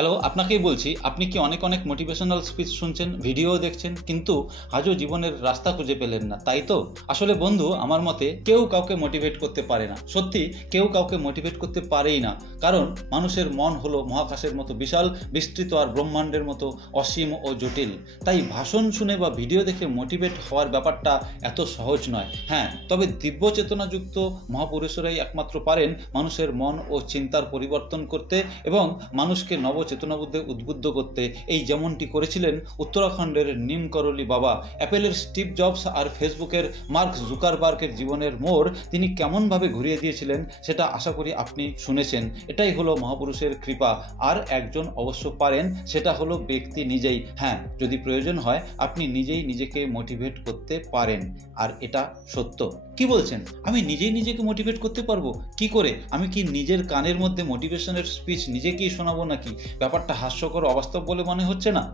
Hello, আপনাকেই বলছি। আপনি কি অনেক অনেক মোটিভেশনাল স্পিচ শুনছেন, ভিডিও দেখছেন, কিন্তু আজও জীবনের রাস্তা খুঁজে পেলেন না, তাই তো? আসলে বন্ধু, আমার মতে কেউ কাউকে মোটিভেট করতে পারে না। সত্যি কেউ কাউকে মোটিভেট করতে পারেই না, কারণ মানুষের মন হলো মহাকাশের মতো বিশাল, বিস্তৃত আর ব্রহ্মাণ্ডের মতো অসীম ও জটিল। তাই ভাষণ শুনে বা ভিডিও দেখে মোটিভেট হওয়ার ব্যাপারটা এত সহজ নয়। হ্যাঁ, তবে দিব্য চেতনাযুক্ত মহাপুরুষরাই একমাত্র পারেন মানুষের মন ও চিন্তার পরিবর্তন করতে এবং মানুষকে চেতনাবুদ্ধে উদ্বুদ্ধ করতে। এই যেমনটি করেছিলেন উত্তরাখণ্ডের নিমকরলি বাবা। অ্যাপেলের স্টিভ জবস আর ফেসবুকের মার্ক জুকারবার্গের জীবনের মোড় তিনি কেমনভাবে ঘুরিয়ে দিয়েছিলেন সেটা আশা করি আপনি শুনেছেন। এটাই হলো মহাপুরুষের কৃপা। আর একজন অবশ্য পারেন, সেটা হলো ব্যক্তি নিজেই। হ্যাঁ, যদি প্রয়োজন হয় আপনি নিজেই নিজেকে মোটিভেট করতে পারেন, আর এটা সত্য। কি বলছেন, আমি নিজেই নিজেকে মোটিভেট করতে পারবো? কি করে? আমি কি নিজের কানের মধ্যে মোটিভেশনের স্পিচ নিজেকেই শোনাবো নাকি? ব্যাপারটা হাস্যকর, অবাস্তব বলে মনে হচ্ছে না?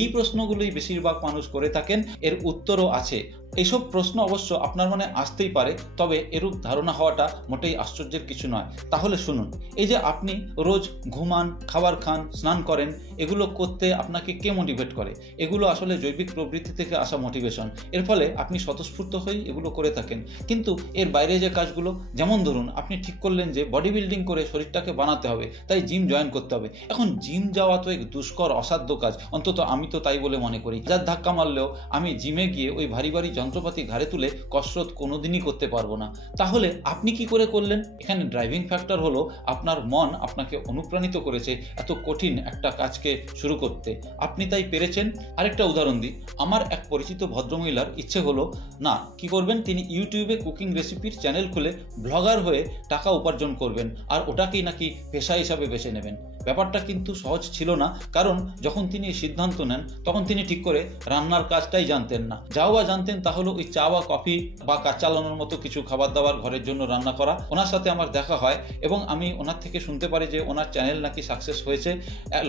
এই প্রশ্নগুলোই বেশিরভাগ মানুষ করে থাকেন। এর উত্তরও আছে। এইসব প্রশ্ন অবশ্য আপনার মনে আসতেই পারে, তবে এরূপ ধারণা হওয়াটা মোটেই আশ্চর্যের কিছু নয়। তাহলে শুনুন, এই যে আপনি রোজ ঘুমান, খাবার খান, স্নান করেন, এগুলো করতে আপনাকে কে মোটিভেট করে? এগুলো আসলে জৈবিক প্রবৃত্তি থেকে আসা মোটিভেশন। এর ফলে আপনি স্বতঃস্ফূর্ত হয়েই এগুলো করে থাকেন। কিন্তু এর বাইরে যে কাজগুলো, যেমন ধরুন আপনি ঠিক করলেন যে বডি বিল্ডিং করে শরীরটাকে বানাতে হবে, তাই জিম জয়েন করতে হবে। এখন জিম যাওয়া তো এক দুষ্কর, অসাধ্য কাজ, অন্তত আমি তো তাই বলে মনে করি। যার ধাক্কা মারলেও আমি জিমে গিয়ে ওই ভারী ভারী যন্ত্রপাতি ঘাড়ে তুলে কসরত কোনোদিনই করতে পারবো না। তাহলে আপনি কি করে করলেন? এখানে ড্রাইভিং ফ্যাক্টর হলো আপনার মন আপনাকে অনুপ্রাণিত করেছে এত কঠিন একটা কাজকে শুরু করতে। আপনি তাই পেরেছেন। আরেকটা উদাহরণ দিই। আমার এক পরিচিত ভদ্রমহিলার ইচ্ছে হলো, না কি করবেন, তিনি ইউটিউবে কুকিং রেসিপির চ্যানেল খুলে ব্লগার হয়ে টাকা উপার্জন করবেন, আর ওটাকেই নাকি পেশা হিসাবে বেছে নেবেন। ব্যাপারটা কিন্তু সহজ ছিল না, কারণ যখন তিনি সিদ্ধান্ত নেন তখন তিনি ঠিক করে রান্নার কাজটাই জানতেন না। যাও বা জানতেন তাহলে ওই চা বা কফি বা কাজ চালানোর মতো কিছু খাবার দাবার ঘরের জন্য রান্না করা। ওনার সাথে আমার দেখা হয় এবং আমি ওনার থেকে শুনতে পারি যে ওনার চ্যানেল নাকি সাকসেস হয়েছে,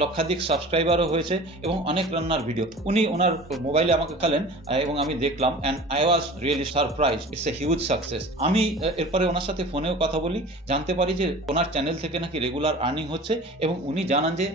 লক্ষাধিক সাবস্ক্রাইবারও হয়েছে এবং অনেক রান্নার ভিডিও উনি ওনার মোবাইলে আমাকে খালেন এবং আমি দেখলাম, and I was really surprised. It's a huge success. আমি এরপরে ওনার সাথে ফোনেও কথা বলি, জানতে পারি যে ওনার চ্যানেল থেকে নাকি রেগুলার আর্নিং হচ্ছে এবং উনি জানান যে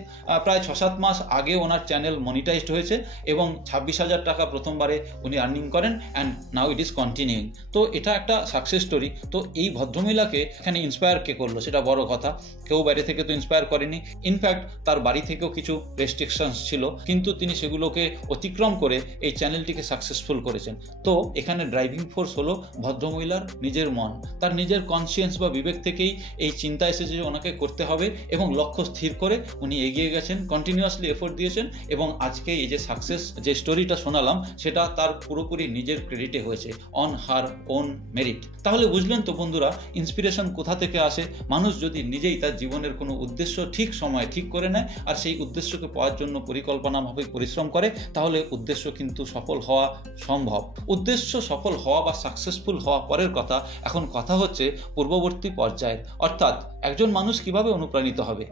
প্রায় 6-7 মাস আগে ওনার চ্যানেল মনিটাইজড হয়েছে এবং 26,000 টাকা প্রথমবারে উনি আর্নিং করেন, and now it is continuing. তো এটা একটা সাকসেস স্টোরি। তো এই ভদ্রমহিলাকে এখানে ইন্সপায়ার কে করলো সেটা বড় কথা। কেউ বাইরে থেকে তো ইন্সপায়ার করেনি। ইনফ্যাক্ট তার বাড়ি থেকেও কিছু রেস্ট্রিকশনস ছিল, কিন্তু তিনি সেগুলোকে অতিক্রম করে এই চ্যানেলটিকে সাকসেসফুল করেছেন। তো এখানে ড্রাইভিং ফোর্স হলো ভদ্রমহিলার নিজের মন, তার নিজের কনসিয়েন্স বা বিবেক থেকেই এই চিন্তা এসেছে যে ওনাকে করতে হবে এবং লক্ষ্য স্থির করে উনি এগিয়ে গেছেন, কন্টিনিউয়াসলি এফোর্ট দিয়েছেন এবং আজকে এই যে সাকসেস যে স্টোরিটা শোনালাম সেটা তার পুরোপুরি নিজের ক্রেডিটে হয়েছে, অন হার ওন মেরিট। তাহলে বুঝলেন তো বন্ধুরা, ইন্সপিরেশন কোথা থেকে আসে? মানুষ যদি নিজেই তার জীবনের কোনো উদ্দেশ্য ঠিক সময় ঠিক করে নেয় আর সেই উদ্দেশ্যকে পাওয়ার জন্য পরিকল্পনাভাবে পরিশ্রম করে, তাহলে উদ্দেশ্য কিন্তু সফল হওয়া সম্ভব। উদ্দেশ্য সফল হওয়া বা সাকসেসফুল হওয়া পরের কথা। এখন কথা হচ্ছে পূর্ববর্তী পর্যায়ের, অর্থাৎ একজন মানুষ কিভাবে অনুপ্রাণিত হবে।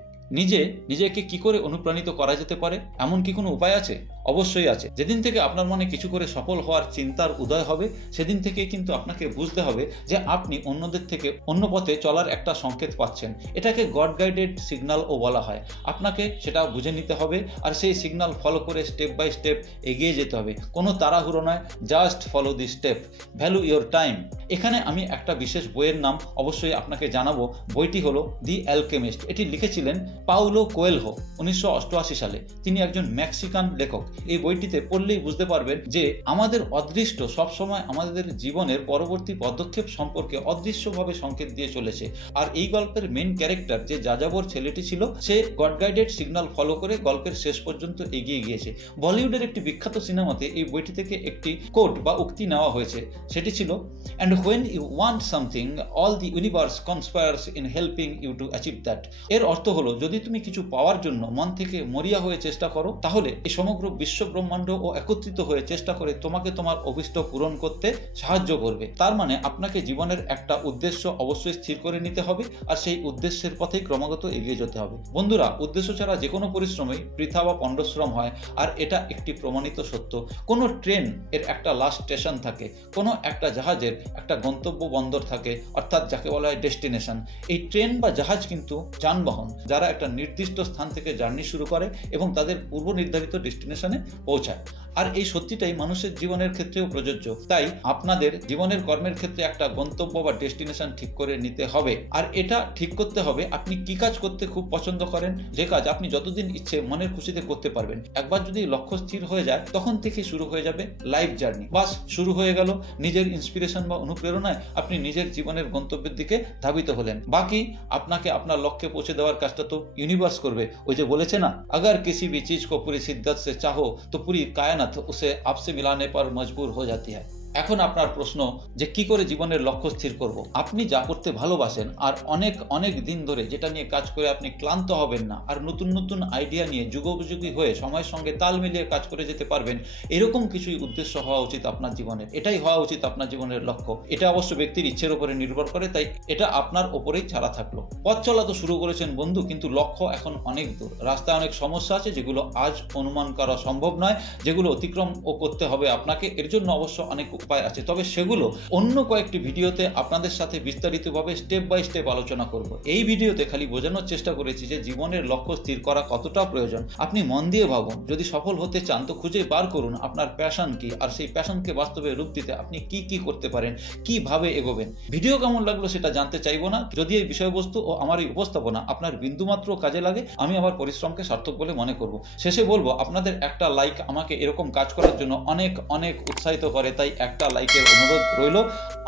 নিজেকে কি করে অনুপ্রাণিত করা যেতে পারে, এমন কি কোনো উপায় আছে? অবশ্যই আছে। যেদিন থেকে আপনার মনে কিছু করে সফল হওয়ার চিন্তার উদয় হবে, সেদিন থেকে কিন্তু আপনাকে বুঝতে হবে যে আপনি অন্যদের থেকে অন্য পথে চলার একটা সংকেত পাচ্ছেন। এটাকে গড গাইডেড সিগন্যালও বলা হয়। আপনাকে সেটা বুঝে নিতে হবে আর সেই সিগন্যাল ফলো করে স্টেপ বাই স্টেপ এগিয়ে যেতে হবে। কোনো তাড়াহুড়ো নয়, just follow the step, value your time. এখানে আমি একটা বিশেষ বইয়ের নাম অবশ্যই আপনাকে জানাবো। বইটি হলো দি অ্যালকেমিস্ট। এটি লিখেছিলেন পাউলো কোয়েলহো 1988 সালে। তিনি একজন মেক্সিকান লেখক। এই বইটিতে পড়লেই বুঝতে পারবেন যে আমাদের অদৃষ্ট সবসময় আমাদের জীবনের পরবর্তী পদক্ষেপ সম্পর্কে অদৃশ্যভাবে সংকেত দিয়ে চলেছে। আর এই গল্পের মেইন ক্যারেক্টার যে যাযাবর ছেলেটি ছিল, সে গড গাইডেড সিগন্যাল ফলো করে গল্পের শেষ পর্যন্ত এগিয়ে গিয়েছে। বলিউডের একটি বিখ্যাত সিনেমাতে এই বইটি থেকে একটি কোট বা উক্তি নেওয়া হয়েছে। সেটি ছিল, and when you want something all the universe conspires in helping you to achieve that. এর অর্থ হলো, যদি তুমি কিছু পাওয়ার জন্য মন থেকে মরিয়া হয়ে চেষ্টা করো, তাহলে এই সমগ্র বিশ্ব ব্রহ্মাণ্ড ও একত্রিত হয়ে চেষ্টা করে তোমাকে তোমার অভিষ্ট পূরণ করতে সাহায্য করবে। তার মানে আপনাকে জীবনের একটা উদ্দেশ্য অবশ্যই স্থির করে নিতে হবে, আর সেই উদ্দেশ্যের পথেই ক্রমাগত এগিয়ে যেতে হবে। বন্ধুরা, উদ্দেশ্য ছাড়া যে কোনো পরিশ্রমই বৃথা বা পণ্ডশ্রম হয়, আর এটা একটি প্রমাণিত সত্য। কোনো ট্রেন এর একটা লাস্ট স্টেশন থাকে, কোনো একটা জাহাজের একটা গন্তব্য বন্দর থাকে, অর্থাৎ যাকে বলা হয় ডেস্টিনেশন। এই ট্রেন বা জাহাজ কিন্তু যানবাহন, যারা একটা নির্দিষ্ট স্থান থেকে জার্নি শুরু করে এবং তাদের পূর্ব নির্ধারিত ডেস্টিনেশনে পৌঁছায়। আর এই সত্যিটাই মানুষের জীবনের ক্ষেত্রেও প্রযোজ্য। তাই আপনাদের জীবনের কর্মের ক্ষেত্রে একটা গন্তব্য বা ডেস্টিনেশন ঠিক করে নিতে হবে। আর এটা ঠিক করতে হবে আপনি কি কাজ করতে খুব পছন্দ করেন, যে কাজ আপনি যতদিন ইচ্ছে মনের খুশিতে করতে পারবেন। একবার যদি লক্ষ্য স্থির হয়ে যায়, তখন থেকে শুরু হয়ে যাবে লাইফ জার্নি। বাস শুরু হয়ে গেল। নিজের ইন্সপিরেশন বা অনুপ্রেরণায় আপনি নিজের জীবনের গন্তব্যের দিকে ধাবিত হলেন। বাকি আপনাকে আপনার লক্ষ্যে পৌঁছে দেওয়ার কাজটা তো ইউনিভার্স করবে। ওই যে বলেছে না, अगर किसी भी चीज को पूरी शिद्दत से चाहो तो पूरी कायनात उसे आपसे मिलाने पर मजबूर हो जाती है। এখন আপনার প্রশ্ন যে কি করে জীবনের লক্ষ্য স্থির করব। আপনি যা করতে ভালোবাসেন আর অনেক অনেক দিন ধরে যেটা নিয়ে কাজ করে আপনি ক্লান্ত হবেন না, আর নতুন নতুন আইডিয়া নিয়ে যুগোপযোগী হয়ে সময়ের সঙ্গে তাল মিলিয়ে কাজ করে যেতে পারবেন, এরকম কিছুই উদ্দেশ্য হওয়া উচিত আপনার জীবনের। এটাই হওয়া উচিত আপনার জীবনের লক্ষ্য। এটা অবশ্য ব্যক্তির ইচ্ছের উপরে নির্ভর করে, তাই এটা আপনার ওপরেই ছাড়া থাকলো। পথ চলা তো শুরু করেছেন বন্ধু, কিন্তু লক্ষ্য এখন অনেক দূর। রাস্তায় অনেক সমস্যা আছে যেগুলো আজ অনুমান করা সম্ভব নয়, যেগুলো অতিক্রম ও করতে হবে আপনাকে। এর জন্য অবশ্য অনেক উপায় আছে, তবে সেগুলো অন্য কয়েকটি ভিডিওতে আপনাদের সাথে বিস্তারিতভাবে স্টেপ বাই স্টেপ আলোচনা করব। এই ভিডিওতে খালি বোঝানোর চেষ্টা করেছি যে জীবনের লক্ষ্য স্থির করা কতটা প্রয়োজন। আপনি মন দিয়ে ভাবুন, যদি সফল হতে চান তো খুঁজে বার করুন আপনার প্যাশন কি, আর সেই প্যাশনকে বাস্তবে রূপ দিতে আপনি কি কি করতে পারেন, কিভাবে এগোবেন। ভিডিও কেমন লাগলো সেটা জানতে চাইবো না। যদি এই বিষয়বস্তু ও আমার এই উপস্থাপনা আপনার বিন্দুমাত্র কাজে লাগে, আমি আমার পরিশ্রমকে সার্থক বলে মনে করব। শেষে বলবো, আপনাদের একটা লাইক আমাকে এরকম কাজ করার জন্য অনেক অনেক উৎসাহিত করে, তাই একটা লাইকের অনুরোধ রইল।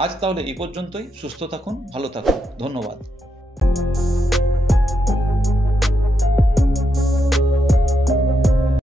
আজ তাহলে এই পর্যন্তই। সুস্থ থাকুন, ভালো থাকুন, ধন্যবাদ।